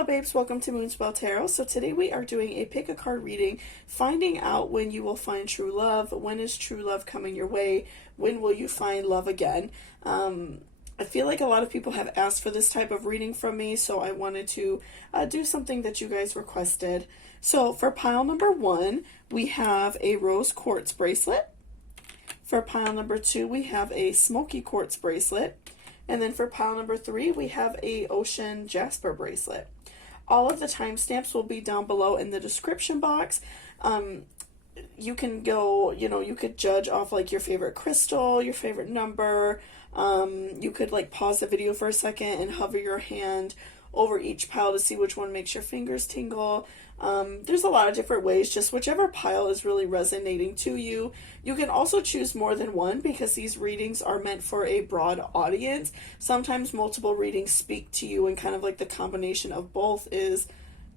Hello babes, welcome to Moonspell Tarot. So today we are doing a pick a card reading, finding out when you will find true love, when is true love coming your way, when will you find love again. I feel like a lot of people have asked for this type of reading from me, so I wanted to do something that you guys requested. So for pile number 1, we have a rose quartz bracelet. For pile number 2, we have a smoky quartz bracelet. And then for pile number 3, we have a ocean jasper bracelet. All of the timestamps will be down below in the description box. You can go, you could judge off like your favorite crystal, your favorite number. You could like pause the video for a second and hover your hand over each pile to see which one makes your fingers tingle. There's a lot of different ways, just whichever pile is really resonating to you. You can also choose more than one because these readings are meant for a broad audience. Sometimes multiple readings speak to you, and kind of like the combination of both is,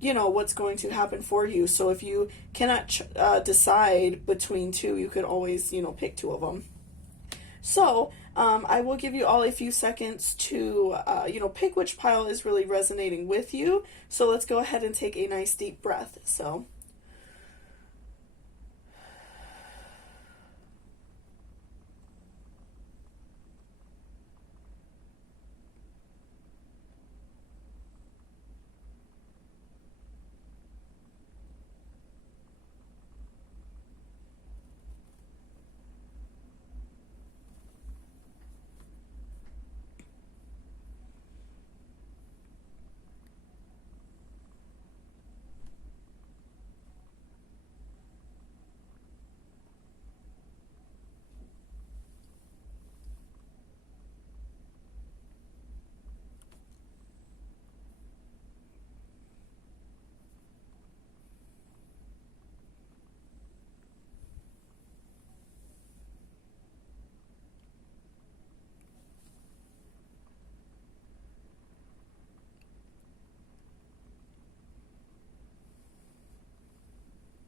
what's going to happen for you. So if you cannot decide between two, you could always, pick two of them. So I will give you all a few seconds to, pick which pile is really resonating with you. So let's go ahead and take a nice deep breath. So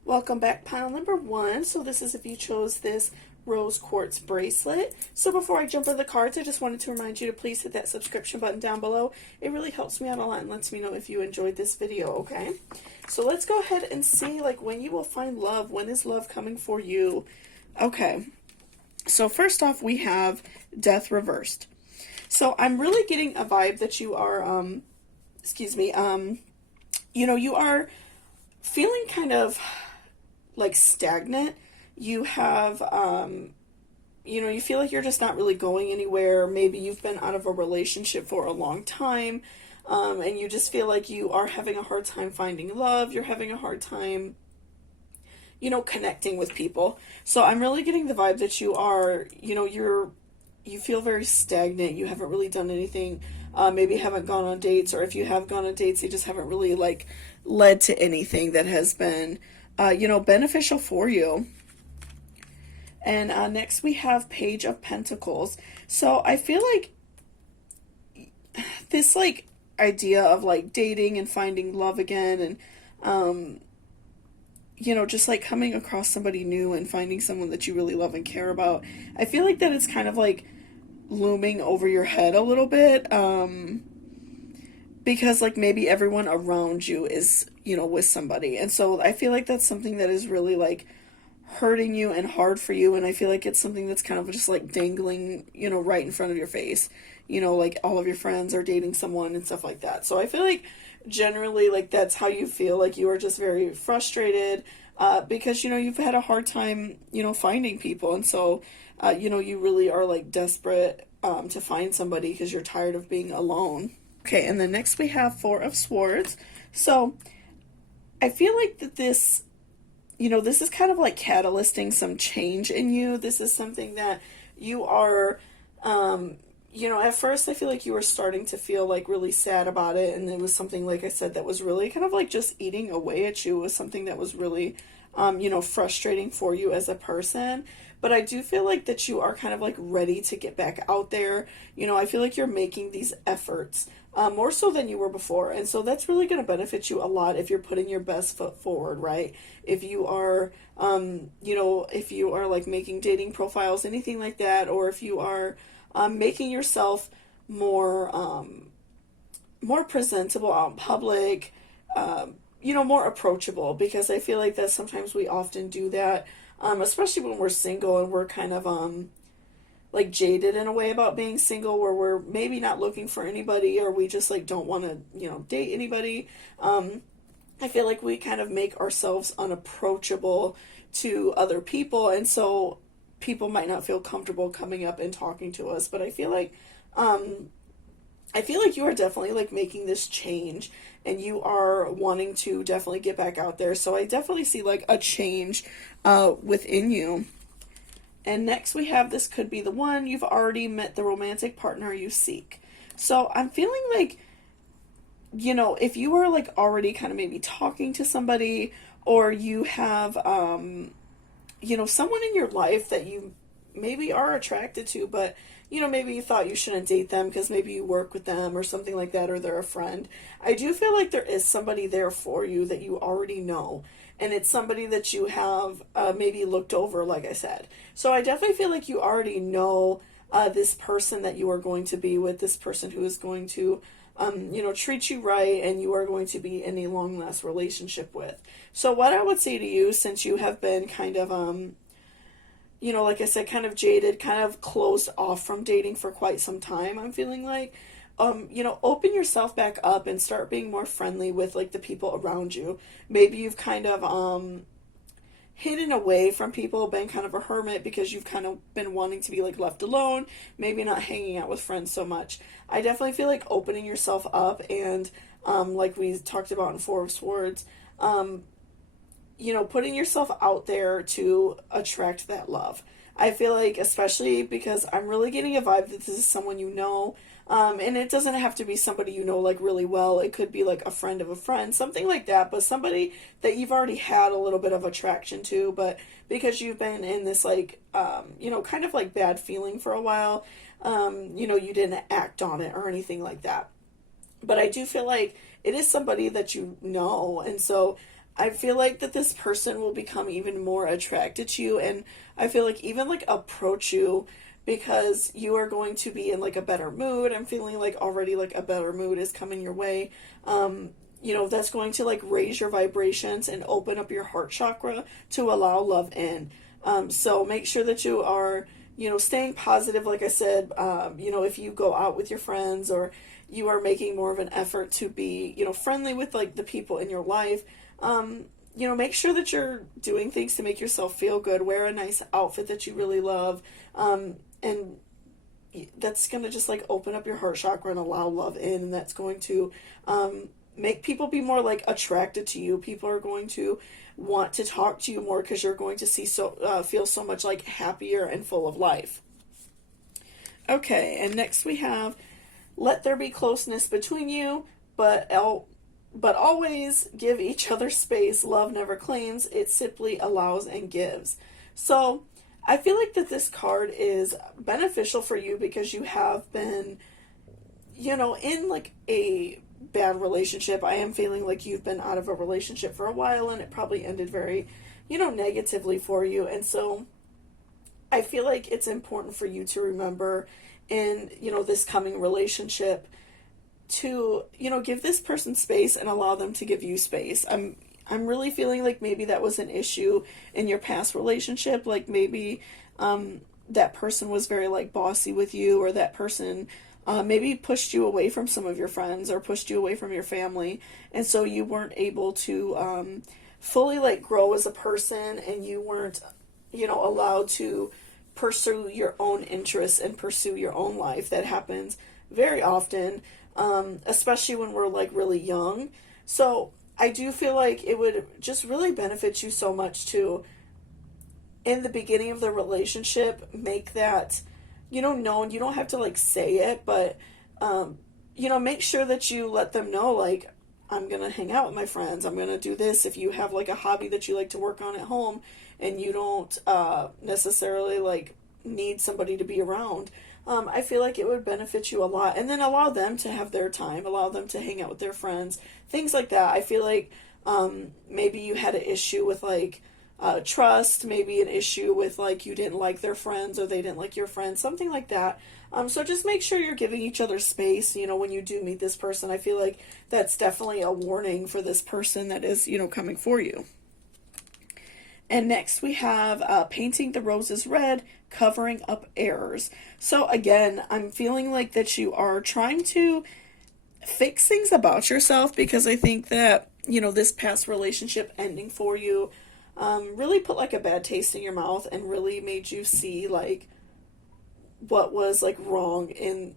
welcome back, pile number 1. So this is if you chose this rose quartz bracelet. So before I jump into the cards, I just wanted to remind you to please hit that subscription button down below. It really helps me out a lot and lets me know if you enjoyed this video, okay? So let's go ahead and see like when you will find love. When is love coming for you? Okay. So first off, we have death reversed. So I'm really getting a vibe that you are, you are feeling kind of like stagnant. You have, you feel like you're just not really going anywhere. Maybe you've been out of a relationship for a long time, and you just feel like you are having a hard time finding love. You're having a hard time, connecting with people. So I'm really getting the vibe that you are, you feel very stagnant. You haven't really done anything. Maybe haven't gone on dates, or if you have gone on dates, they just haven't really like led to anything that has been, beneficial for you. And next we have Page of Pentacles. So I feel like this like idea of like dating and finding love again, and just like coming across somebody new and finding someone that you really love and care about. I feel like that it's kind of like looming over your head a little bit, because like maybe everyone around you is, with somebody. And so I feel like that's something that is really like hurting you and hard for you. And I feel like it's something that's kind of just like dangling, right in front of your face, like all of your friends are dating someone and stuff like that. So I feel like generally like that's how you feel, like you are just very frustrated, because, you've had a hard time, finding people. And so, you really are like desperate, to find somebody because you're tired of being alone. Okay, and then next we have Four of Swords. So I feel like that this, this is kind of like catalyzing some change in you. This is something that you are, at first I feel like you were starting to feel like really sad about it. And it was something, like I said, that was really kind of like just eating away at you. It was something that was really, frustrating for you as a person. But I do feel like that you are kind of like ready to get back out there. I feel like you're making these efforts, more so than you were before. And so that's really going to benefit you a lot if you're putting your best foot forward, right? If you are, if you are like making dating profiles, anything like that, or if you are making yourself more more presentable out in public, more approachable, because I feel like that sometimes we often do that, especially when we're single and we're kind of, like jaded in a way about being single, where we're maybe not looking for anybody, or we just like don't want to, date anybody. I feel like we kind of make ourselves unapproachable to other people, and so people might not feel comfortable coming up and talking to us. But I feel like you are definitely like making this change, and you are wanting to definitely get back out there. So I definitely see like a change within you. And next we have, this could be the one. You've already met the romantic partner you seek. So I'm feeling like, if you are like already kind of maybe talking to somebody, or you have, someone in your life that you maybe are attracted to, but, maybe you thought you shouldn't date them because maybe you work with them or something like that, or they're a friend. I do feel like there is somebody there for you that you already know. And it's somebody that you have maybe looked over, like I said. So I definitely feel like you already know this person that you are going to be with, this person who is going to, treat you right, and you are going to be in a long-lasting relationship with. So what I would say to you, since you have been kind of, like I said, kind of jaded, kind of closed off from dating for quite some time, I'm feeling like, open yourself back up and start being more friendly with like the people around you. Maybe you've kind of hidden away from people, been kind of a hermit because you've kind of been wanting to be like left alone, maybe not hanging out with friends so much. I definitely feel like opening yourself up, and like we talked about in Four of Swords, putting yourself out there to attract that love. I feel like, especially because I'm really getting a vibe that this is someone you know. And it doesn't have to be somebody you know like really well. It could be like a friend of a friend, something like that, but somebody that you've already had a little bit of attraction to, but because you've been in this like, kind of like bad feeling for a while, you didn't act on it or anything like that. But I do feel like it is somebody that you know, and so I feel like that this person will become even more attracted to you, and I feel like even like approach you, because you are going to be in like a better mood. I'm feeling like already like a better mood is coming your way. That's going to like raise your vibrations and open up your heart chakra to allow love in. So make sure that you are, staying positive. Like I said, if you go out with your friends, or you are making more of an effort to be, friendly with like the people in your life, make sure that you're doing things to make yourself feel good. Wear a nice outfit that you really love. And that's going to just like open up your heart chakra and allow love in. And that's going to make people be more like attracted to you. People are going to want to talk to you more because you're going to feel so much like happier and full of life. Okay, and next we have, let there be closeness between you, but always give each other space. Love never claims, it simply allows and gives. So I feel like that this card is beneficial for you because you have been, in like a bad relationship. I am feeling like you've been out of a relationship for a while, and it probably ended very, negatively for you. And so I feel like it's important for you to remember in, this coming relationship to, give this person space and allow them to give you space. I'm really feeling like maybe that was an issue in your past relationship. Like maybe that person was very like bossy with you, or that person maybe pushed you away from some of your friends, or pushed you away from your family. And so you weren't able to fully like grow as a person, and you weren't, allowed to pursue your own interests and pursue your own life. That happens very often, especially when we're like really young. So I do feel like it would just really benefit you so much to, in the beginning of the relationship, make that, known. You don't have to like say it, but, make sure that you let them know, like, I'm going to hang out with my friends. I'm going to do this. If you have like a hobby that you like to work on at home, and you don't necessarily like need somebody to be around, I feel like it would benefit you a lot. And then allow them to have their time, allow them to hang out with their friends, things like that. I feel like maybe you had an issue with like trust, maybe an issue with like you didn't like their friends or they didn't like your friends, something like that. So just make sure you're giving each other space, when you do meet this person. I feel like that's definitely a warning for this person that is, coming for you. And next we have painting the roses red, covering up errors. So again, I'm feeling like that you are trying to fix things about yourself, because I think that, this past relationship ending for you really put like a bad taste in your mouth and really made you see like what was like wrong in,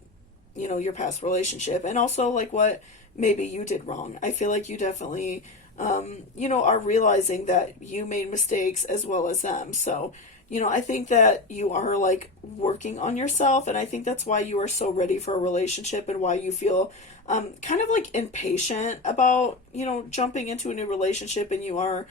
your past relationship, and also like what maybe you did wrong. I feel like you definitely are realizing that you made mistakes as well as them. So, I think that you are like working on yourself, and I think that's why you are so ready for a relationship and why you feel kind of like impatient about, jumping into a new relationship, and you are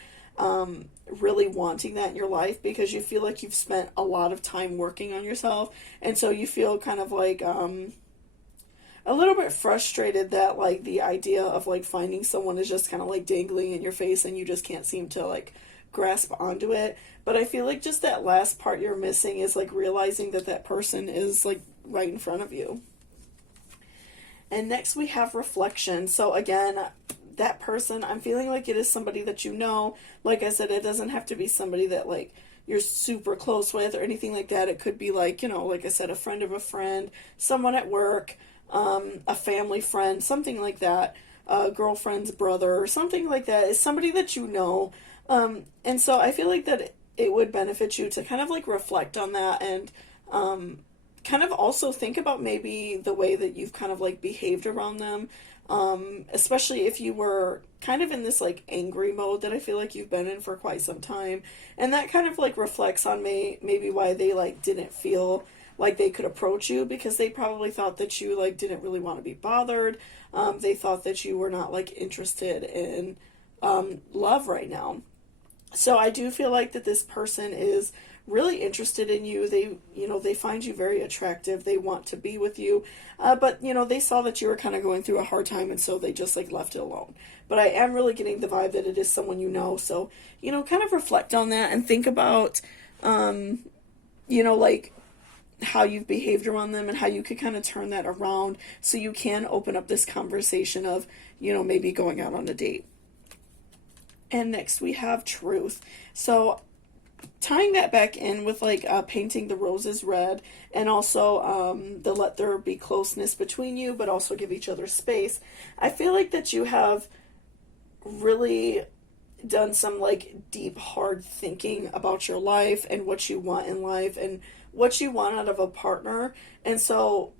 really wanting that in your life because you feel like you've spent a lot of time working on yourself, and so you feel kind of like a little bit frustrated that like the idea of like finding someone is just kind of like dangling in your face and you just can't seem to like grasp onto it. But I feel like just that last part you're missing is like realizing that that person is like right in front of you. And next we have reflection. So again, that person, I'm feeling like it is somebody that you know. Like I said, it doesn't have to be somebody that like you're super close with or anything like that. It could be like, like I said, a friend of a friend, someone at work, a family friend, something like that, a girlfriend's brother, or something like that. Is somebody that you know. And so I feel like that it would benefit you to kind of like reflect on that, and kind of also think about maybe the way that you've kind of like behaved around them, especially if you were kind of in this like angry mode that I feel like you've been in for quite some time, and that kind of like reflects on maybe why they like didn't feel like they could approach you, because they probably thought that you like didn't really want to be bothered. They thought that you were not like interested in love right now. So I do feel like that this person is really interested in you. They find you very attractive. They want to be with you. But they saw that you were kind of going through a hard time, and so they just like left it alone. But I am really getting the vibe that it is someone you know. So, kind of reflect on that and think about, like how you've behaved around them and how you could kind of turn that around so you can open up this conversation of, maybe going out on a date. And next we have truth. So tying that back in with like painting the roses red, and also the let there be closeness between you, but also give each other space. I feel like that you have really done some like deep, hard thinking about your life and what you want in life and what you want out of a partner. And so,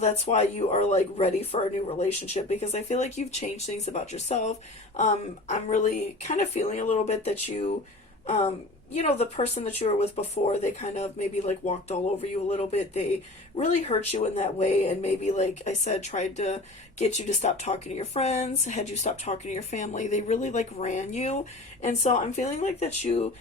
that's why you are like ready for a new relationship, because I feel like you've changed things about yourself. I'm really kind of feeling a little bit that you, the person that you were with before, they kind of maybe like walked all over you a little bit. They really hurt you in that way, and maybe, like I said, tried to get you to stop talking to your friends, had you stop talking to your family. They really like ran you. And so I'm feeling like that you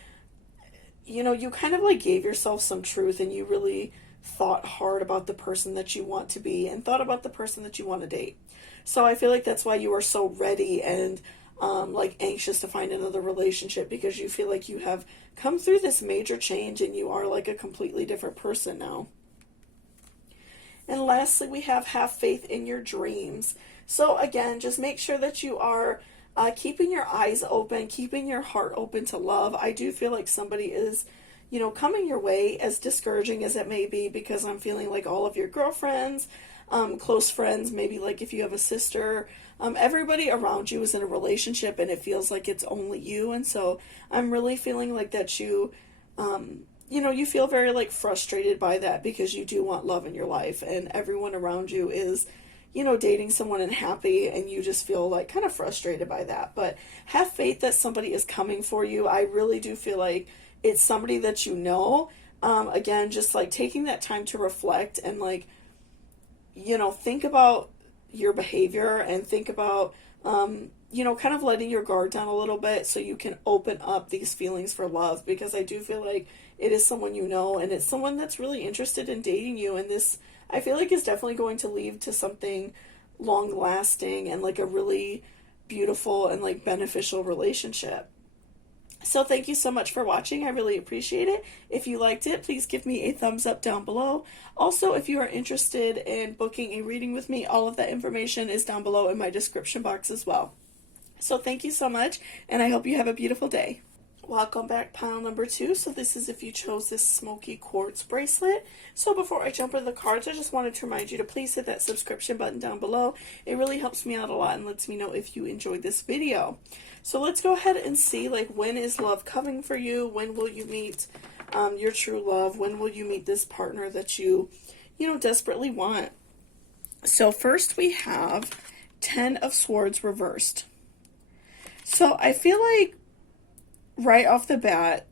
kind of like gave yourself some truth, and you really thought hard about the person that you want to be and thought about the person that you want to date. So I feel like that's why you are so ready and like anxious to find another relationship, because you feel like you have come through this major change and you are like a completely different person now. And lastly, we have faith in your dreams. So again, just make sure that you are keeping your eyes open, keeping your heart open to love. I do feel like somebody is, coming your way, as discouraging as it may be, because I'm feeling like all of your girlfriends, close friends, maybe like if you have a sister, everybody around you is in a relationship and it feels like it's only you. And so I'm really feeling like that you feel very like frustrated by that, because you do want love in your life and everyone around you is, dating someone and happy, and you just feel like kind of frustrated by that. But have faith that somebody is coming for you. I really do feel like it's somebody that you know. Again, just like taking that time to reflect and like, think about your behavior and think about, kind of letting your guard down a little bit so you can open up these feelings for love, because I do feel like it is someone you know, and it's someone that's really interested in dating you. And this, I feel like, is definitely going to lead to something long lasting and like a really beautiful and like beneficial relationship. So thank you so much for watching. I really appreciate it. If you liked it, please give me a thumbs up down below. Also, if you are interested in booking a reading with me, all of that information is down below in my description box as well. So thank you so much, and I hope you have a beautiful day. Welcome back, pile number 2. So this is if you chose this smoky quartz bracelet. So before I jump into the cards, I just wanted to remind you to please hit that subscription button down below. It really helps me out a lot and lets me know if you enjoyed this video. So let's go ahead and see, like, when is love coming for you? When will you meet your true love? When will you meet this partner that you desperately want? So first we have 10 of Swords reversed. So I feel like right off the bat,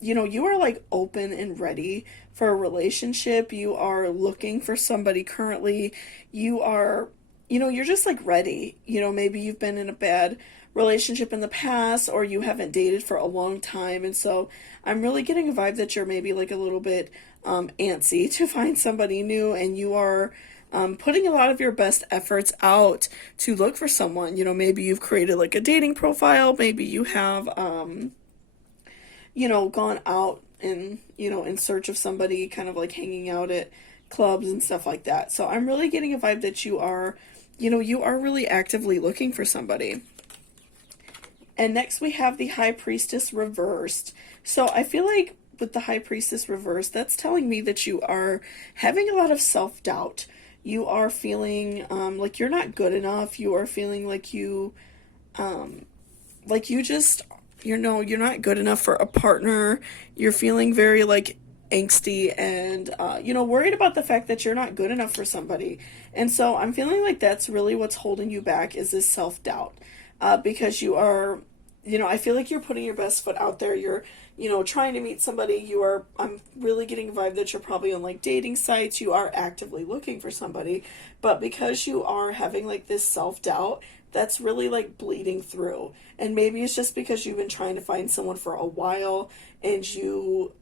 you are like open and ready for a relationship. You are looking for somebody currently. You are, you're just like ready. Maybe you've been in a bad relationship in the past, or you haven't dated for a long time. And so I'm really getting a vibe that you're maybe like a little bit antsy to find somebody new, and you are putting a lot of your best efforts out to look for someone. Maybe you've created like a dating profile. Maybe you have, gone out and, in search of somebody, kind of like hanging out at clubs and stuff like that. So I'm really getting a vibe that you are really actively looking for somebody. And next we have the High Priestess reversed. So I feel like with the High Priestess reversed, that's telling me that you are having a lot of self-doubt. You are feeling like you're not good enough. You are feeling like you're not good enough for a partner. You're feeling very like angsty and, worried about the fact that you're not good enough for somebody. And so I'm feeling like that's really what's holding you back, is this self-doubt. Because you are, I feel like you're putting your best foot out there. You're, trying to meet somebody. I'm really getting a vibe that you're probably on like dating sites. You are actively looking for somebody, but because you are having like this self-doubt, that's really like bleeding through. And maybe it's just because you've been trying to find someone for a while, and you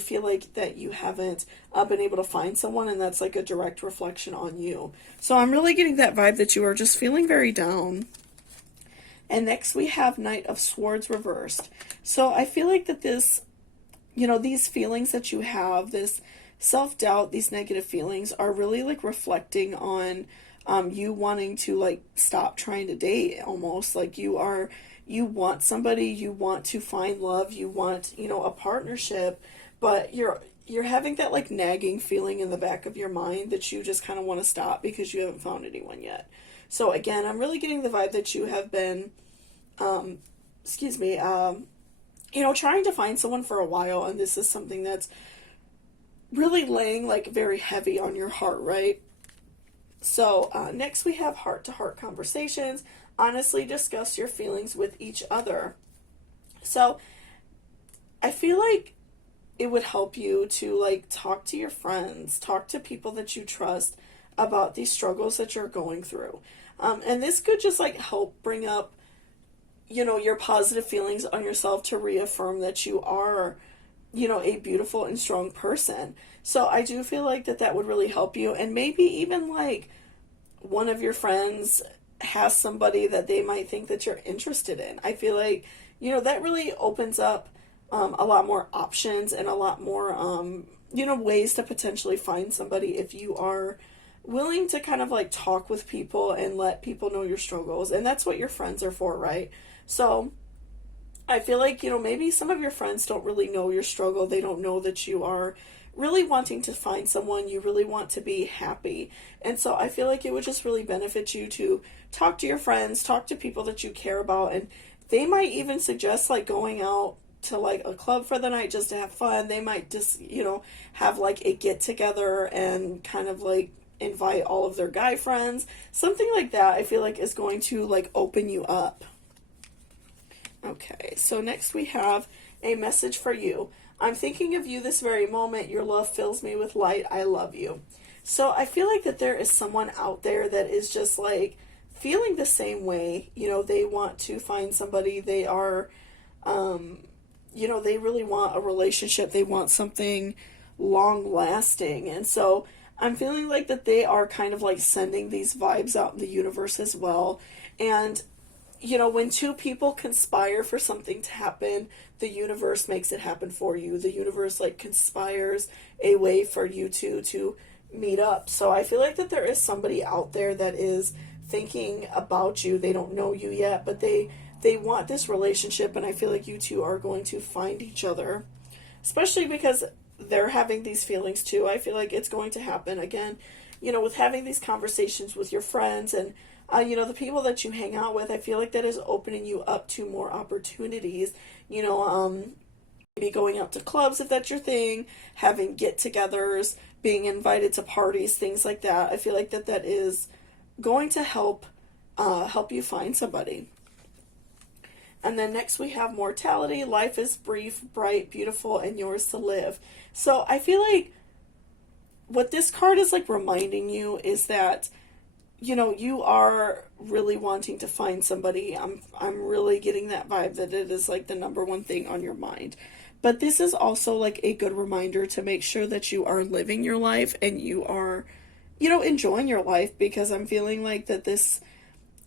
feel like that you haven't been able to find someone, and that's like a direct reflection on you. So I'm really getting that vibe that you are just feeling very down. And next we have Knight of Swords reversed. So I feel like that this, these feelings that you have, this self-doubt, these negative feelings are really like reflecting on you wanting to like stop trying to date, almost like you want somebody, you want to find love, you want, a partnership, but you're having that like nagging feeling in the back of your mind that you just kind of want to stop because you haven't found anyone yet. So again, I'm really getting the vibe that you have been, trying to find someone for a while, and this is something that's really laying like very heavy on your heart, right? So next we have heart-to-heart conversations. Honestly discuss your feelings with each other. So I feel like it would help you to like talk to your friends, talk to people that you trust about these struggles that you're going through. And this could just like help bring up, your positive feelings on yourself, to reaffirm that you are, a beautiful and strong person. So I do feel like that would really help you. And maybe even like one of your friends has somebody that they might think that you're interested in. I feel like, that really opens up a lot more options and a lot more, ways to potentially find somebody if you are willing to kind of like talk with people and let people know your struggles. And that's what your friends are for, right? So I feel like, maybe some of your friends don't really know your struggle. They don't know that you are really wanting to find someone. You really want to be happy. And so I feel like it would just really benefit you to talk to your friends, talk to people that you care about, and they might even suggest like going out to like a club for the night just to have fun. They might just, have like a get together and kind of like invite all of their guy friends. Something like that I feel like is going to like open you up. Okay, so next we have a message for you. I'm thinking of you this very moment. Your love fills me with light. I love you. So I feel like that there is someone out there that is just like feeling the same way. They want to find somebody. They are, they really want a relationship. They want something long lasting. And so I'm feeling like that they are kind of like sending these vibes out in the universe as well. And when two people conspire for something to happen, the universe makes it happen for you. The universe like conspires a way for you two to meet up. So I feel like that there is somebody out there that is thinking about you. They don't know you yet, but they want this relationship, and I feel like you two are going to find each other. Especially because they're having these feelings too. I feel like it's going to happen again, with having these conversations with your friends and the people that you hang out with. I feel like that is opening you up to more opportunities. Maybe going out to clubs if that's your thing, having get-togethers, being invited to parties, things like that. I feel like that is going to help you find somebody. And then next we have mortality. Life is brief, bright, beautiful, and yours to live. So I feel like what this card is like reminding you is that you are really wanting to find somebody. I'm really getting that vibe that it is like the number one thing on your mind. But this is also like a good reminder to make sure that you are living your life and you are, enjoying your life, because I'm feeling like that this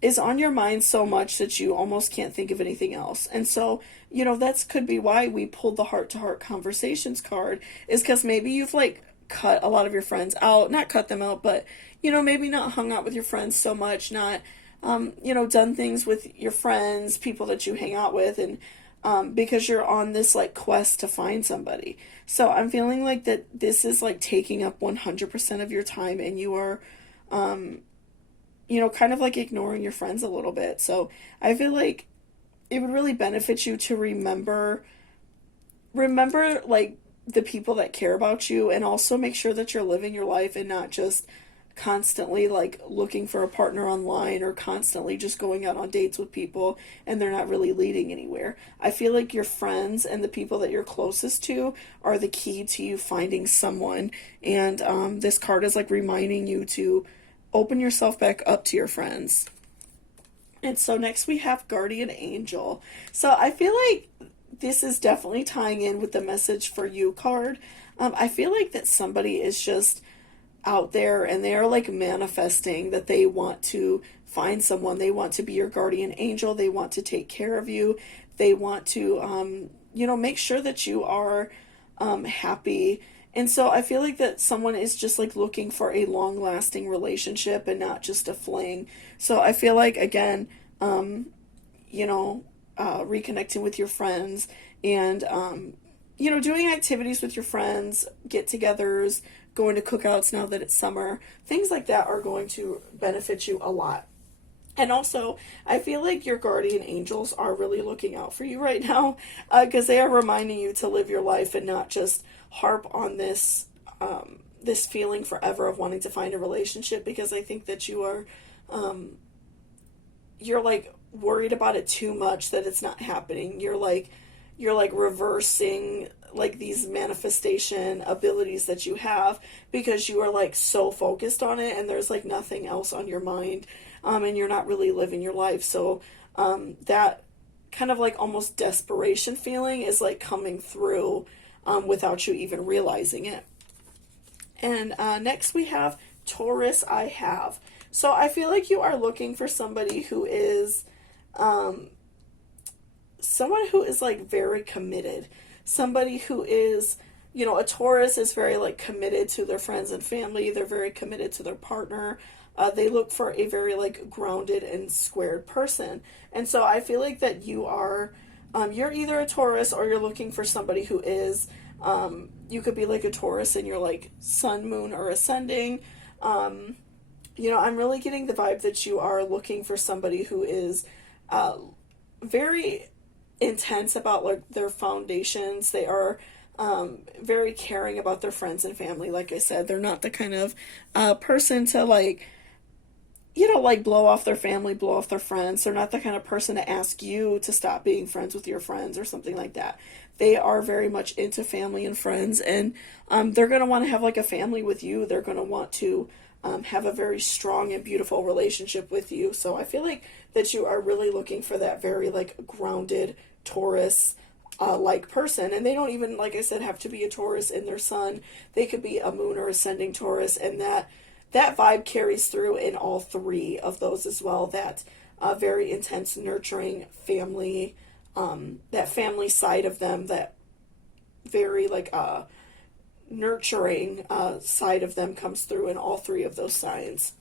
is on your mind so much that you almost can't think of anything else. And so, that's could be why we pulled the heart-to-heart conversations card, is because maybe you've like cut a lot of your friends out, not cut them out, but maybe not hung out with your friends so much, not done things with your friends, people that you hang out with, and because you're on this like quest to find somebody. So I'm feeling like that this is like taking up 100% of your time, and you are kind of like ignoring your friends a little bit. So I feel like it would really benefit you to remember like the people that care about you, and also make sure that you're living your life and not just constantly like looking for a partner online, or constantly just going out on dates with people and they're not really leading anywhere. I feel like your friends and the people that you're closest to are the key to you finding someone. And this card is like reminding you to open yourself back up to your friends. And so next we have Guardian Angel. So I feel like this is definitely tying in with the message for you card. I feel like that somebody is just out there and they are like manifesting that they want to find someone. They want to be your guardian angel. They want to take care of you. They want to, make sure that you are happy. And so I feel like that someone is just like looking for a long lasting relationship and not just a fling. So I feel like, again, reconnecting with your friends and, doing activities with your friends, get-togethers, going to cookouts now that it's summer, things like that are going to benefit you a lot. And also, I feel like your guardian angels are really looking out for you right now, because they are reminding you to live your life and not just harp on this feeling forever of wanting to find a relationship, because I think that you are, you're like worried about it too much that it's not happening. You're like reversing like these manifestation abilities that you have, because you are like so focused on it and there's like nothing else on your mind, and you're not really living your life. So that kind of like almost desperation feeling is like coming through without you even realizing it. And next we have Taurus. I have. So I feel like you are looking for somebody who is like very committed. Somebody who is, a Taurus is very like committed to their friends and family. They're very committed to their partner. They look for a very like grounded and squared person. And so I feel like that you are, you're either a Taurus or you're looking for somebody who is, you could be like a Taurus and you're like sun, moon, or ascending. I'm really getting the vibe that you are looking for somebody who is very intense about like their foundations. They are very caring about their friends and family. Like I said, they're not the kind of person to like blow off their family, blow off their friends. They're not the kind of person to ask you to stop being friends with your friends or something like that. They are very much into family and friends, and they're going to want to have like a family with you. They're going to want to have a very strong and beautiful relationship with you. So I feel like that you are really looking for that very like grounded Taurus like person. And they don't even, like I said, have to be a Taurus in their sun. They could be a moon or ascending Taurus, and that vibe carries through in all three of those as well. That very intense, nurturing family, that family side of them, that very like nurturing side of them comes through in all three of those signs.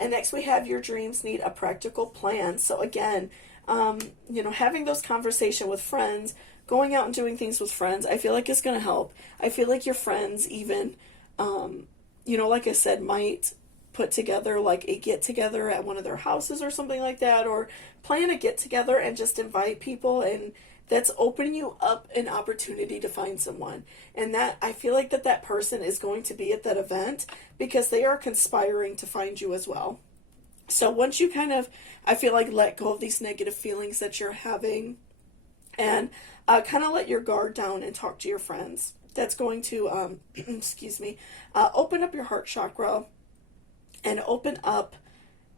And next we have your dreams need a practical plan. So again, having those conversations with friends, going out and doing things with friends, I feel like it's going to help. I feel like your friends even, like I said, might put together like a get together at one of their houses or something like that, or plan a get together and just invite people, and that's opening you up an opportunity to find someone. And that, I feel like that person is going to be at that event because they are conspiring to find you as well. So once you kind of, I feel like, let go of these negative feelings that you're having, and kind of let your guard down and talk to your friends, that's going to, open up your heart chakra and open up,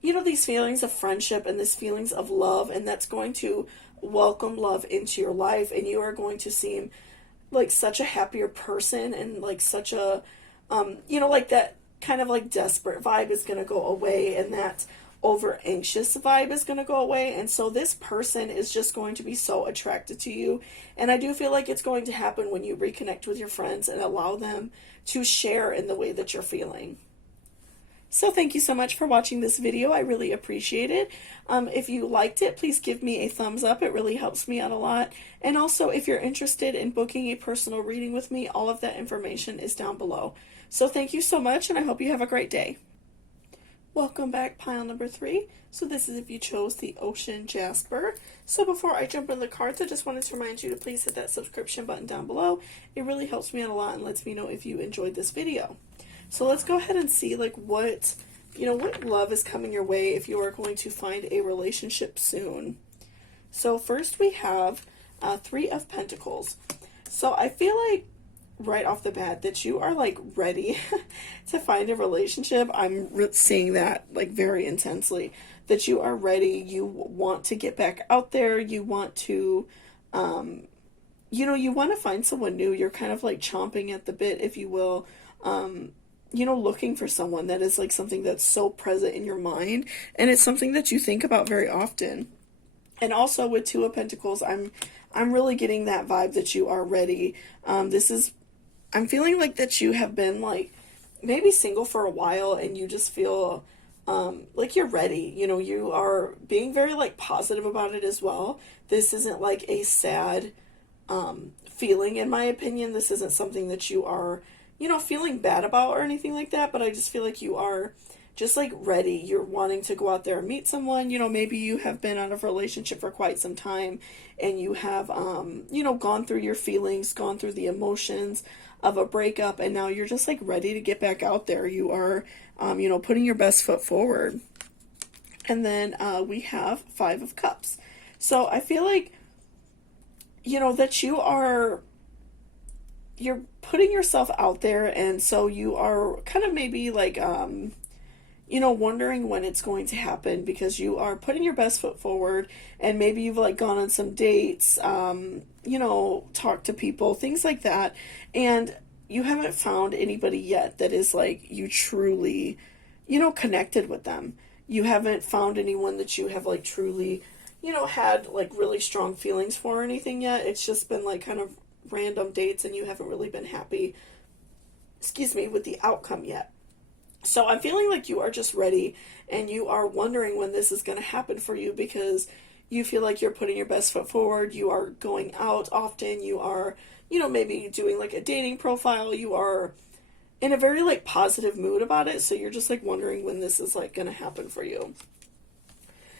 these feelings of friendship and these feelings of love, and that's going to welcome love into your life, and you are going to seem like such a happier person, and like such a, like that kind of like desperate vibe is going to go away, and that over anxious vibe is going to go away. And so this person is just going to be so attracted to you, and I do feel like it's going to happen when you reconnect with your friends and allow them to share in the way that you're feeling. So thank you so much for watching this video. I really appreciate it. If you liked it, please give me a thumbs up. It really helps me out a lot. And also, if you're interested in booking a personal reading with me, all of that information is down below. So thank you so much, and I hope you have a great day. Welcome back, pile number 3. So this is if you chose the Ocean Jasper. So before I jump into the cards, I just wanted to remind you to please hit that subscription button down below. It really helps me out a lot and lets me know if you enjoyed this video. So let's go ahead and see like what love is coming your way if you are going to find a relationship soon. So first we have 3 of Pentacles. So I feel like right off the bat that you are like ready to find a relationship. I'm seeing that like very intensely, that you are ready. You want to get back out there. You want to, you want to find someone new. You're kind of like chomping at the bit, if you will. Looking for someone. That is like something that's so present in your mind, and it's something that you think about very often. And also with 2 of Pentacles, I'm really getting that vibe that you are ready. I'm feeling like that you have been like maybe single for a while, and you just feel like you're ready. You are being very like positive about it as well. This isn't like a sad feeling, in my opinion. This isn't something that you are feeling bad about or anything like that, but I just feel like you are just like ready. You're wanting to go out there and meet someone. Maybe you have been out of a relationship for quite some time, and you have, gone through your feelings, gone through the emotions of a breakup, and now you're just like ready to get back out there. You are, putting your best foot forward. And then we have 5 of Cups. So I feel like, that you're putting yourself out there, and so you are kind of maybe like, wondering when it's going to happen, because you are putting your best foot forward, and maybe you've like gone on some dates, talked to people, things like that, and you haven't found anybody yet that is like you truly, connected with them. You haven't found anyone that you have like truly, had like really strong feelings for or anything yet. It's just been like kind of random dates, and you haven't really been happy, with the outcome yet. So I'm feeling like you are just ready, and you are wondering when this is going to happen for you, because you feel like you're putting your best foot forward. You are going out often. You are, maybe doing like a dating profile. You are in a very like positive mood about it. So you're just like wondering when this is like going to happen for you.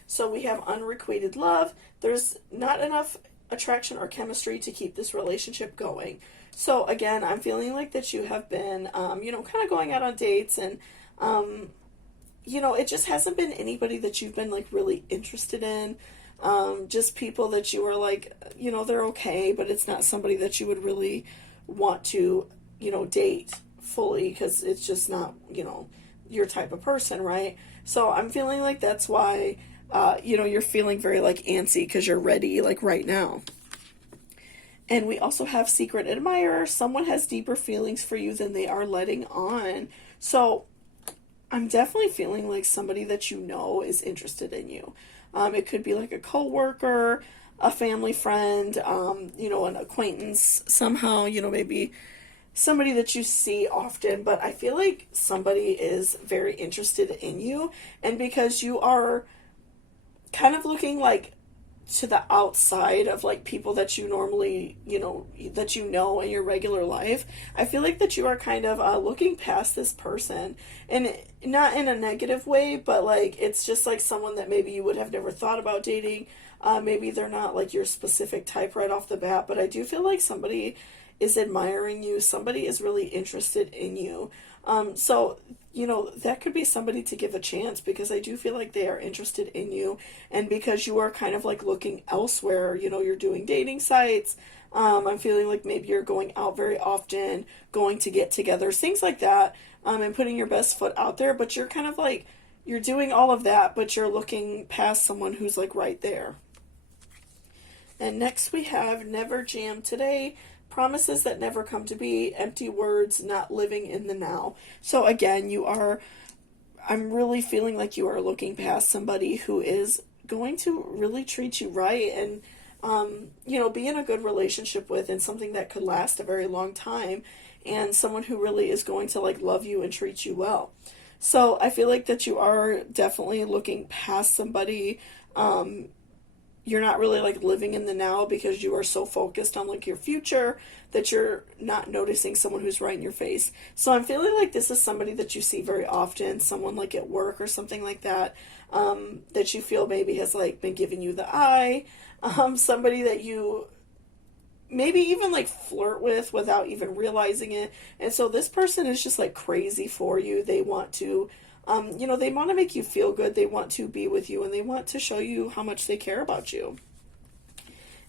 So we have unrequited love. There's not enough attraction or chemistry to keep this relationship going. So again, I'm feeling like that you have been, kind of going out on dates, and, it just hasn't been anybody that you've been like really interested in. Just people that you are like, they're okay, but it's not somebody that you would really want to, date fully, because it's just not, your type of person, right? So I'm feeling like that's why, you're feeling very like antsy, because you're ready like right now. And we also have secret admirer. Someone has deeper feelings for you than they are letting on. So I'm definitely feeling like somebody that you know is interested in you. It could be like a coworker, a family friend, an acquaintance somehow, maybe somebody that you see often, but I feel like somebody is very interested in you, and because you are kind of looking like to the outside of like people that you normally, that you know in your regular life, I feel like that you are kind of looking past this person, and not in a negative way, but like it's just like someone that maybe you would have never thought about dating. Maybe they're not like your specific type right off the bat, but I do feel like somebody is admiring you, somebody is really interested in you. So, that could be somebody to give a chance, because I do feel like they are interested in you. And because you are kind of like looking elsewhere, you're doing dating sites. I'm feeling like maybe you're going out very often, going to get togethers, things like that, and putting your best foot out there. But you're kind of like, you're doing all of that, but you're looking past someone who's like right there. And next we have Never Jam Today. Promises that never come to be, empty words, not living in the now. So again, I'm really feeling like you are looking past somebody who is going to really treat you right, and, be in a good relationship with, and something that could last a very long time, and someone who really is going to like love you and treat you well. So I feel like that you are definitely looking past somebody. You're not really like living in the now, because you are so focused on like your future that you're not noticing someone who's right in your face. So I'm feeling like this is somebody that you see very often, someone like at work or something like that, that you feel maybe has like been giving you the eye, somebody that you maybe even like flirt with without even realizing it. And so this person is just like crazy for you. They want to they want to make you feel good. They want to be with you, and they want to show you how much they care about you.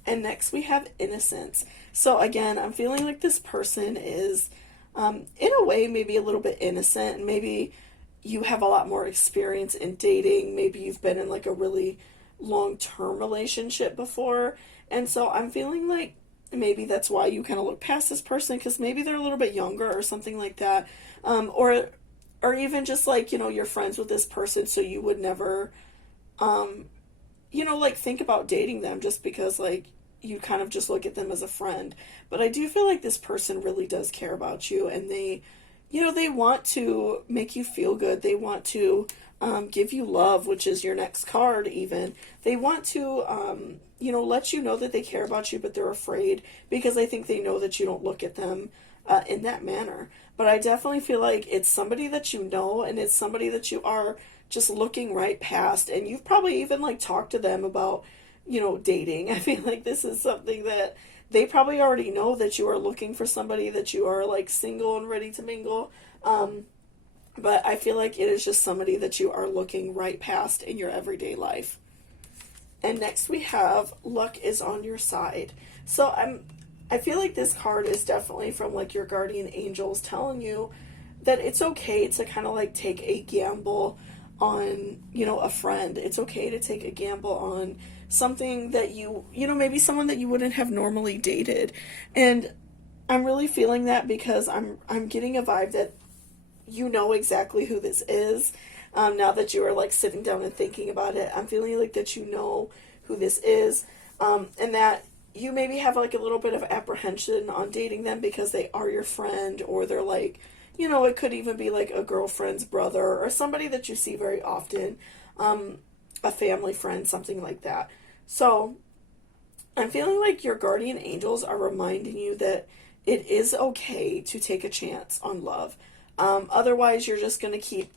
And next we have innocence. So again, I'm feeling like this person is, in a way, maybe a little bit innocent, and maybe you have a lot more experience in dating. Maybe you've been in like a really long-term relationship before. And so I'm feeling like maybe that's why you kind of look past this person, because maybe they're a little bit younger or something like that. Or even just like, you're friends with this person, so you would never, like think about dating them, just because like you kind of just look at them as a friend. But I do feel like this person really does care about you, and they want to make you feel good. They want to give you love, which is your next card even. They want to, let you know that they care about you, but they're afraid, because I think they know that you don't look at them in that manner. But I definitely feel like it's somebody that you know, and it's somebody that you are just looking right past, and you've probably even like talked to them about, dating. I feel like this is something that they probably already know, that you are looking for somebody, that you are like single and ready to mingle. But I feel like it is just somebody that you are looking right past in your everyday life. And next we have luck is on your side. So I feel like this card is definitely from like your guardian angels telling you that it's okay to kind of like take a gamble on, a friend. It's okay to take a gamble on something that maybe someone that you wouldn't have normally dated. And I'm really feeling that, because I'm getting a vibe that you know exactly who this is. Now that you are like sitting down and thinking about it, I'm feeling like that you know who this is, and that you maybe have like a little bit of apprehension on dating them, because they are your friend, or they're like, it could even be like a girlfriend's brother, or somebody that you see very often, a family friend, something like that. So I'm feeling like your guardian angels are reminding you that it is okay to take a chance on love. Otherwise, you're just going to keep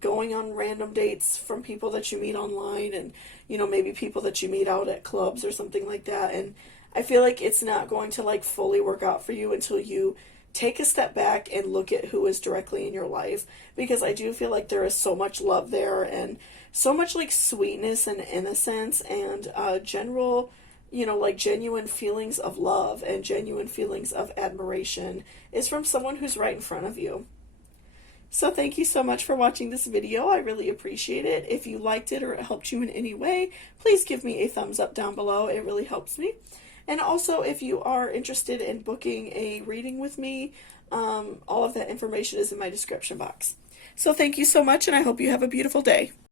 going on random dates from people that you meet online, and, maybe people that you meet out at clubs or something like that. And I feel like it's not going to like fully work out for you until you take a step back and look at who is directly in your life, because I do feel like there is so much love there, and so much like sweetness and innocence, and general, like genuine feelings of love and genuine feelings of admiration is from someone who's right in front of you. So thank you so much for watching this video. I really appreciate it. If you liked it or it helped you in any way, please give me a thumbs up down below. It really helps me. And also, if you are interested in booking a reading with me, all of that information is in my description box. So thank you so much, and I hope you have a beautiful day.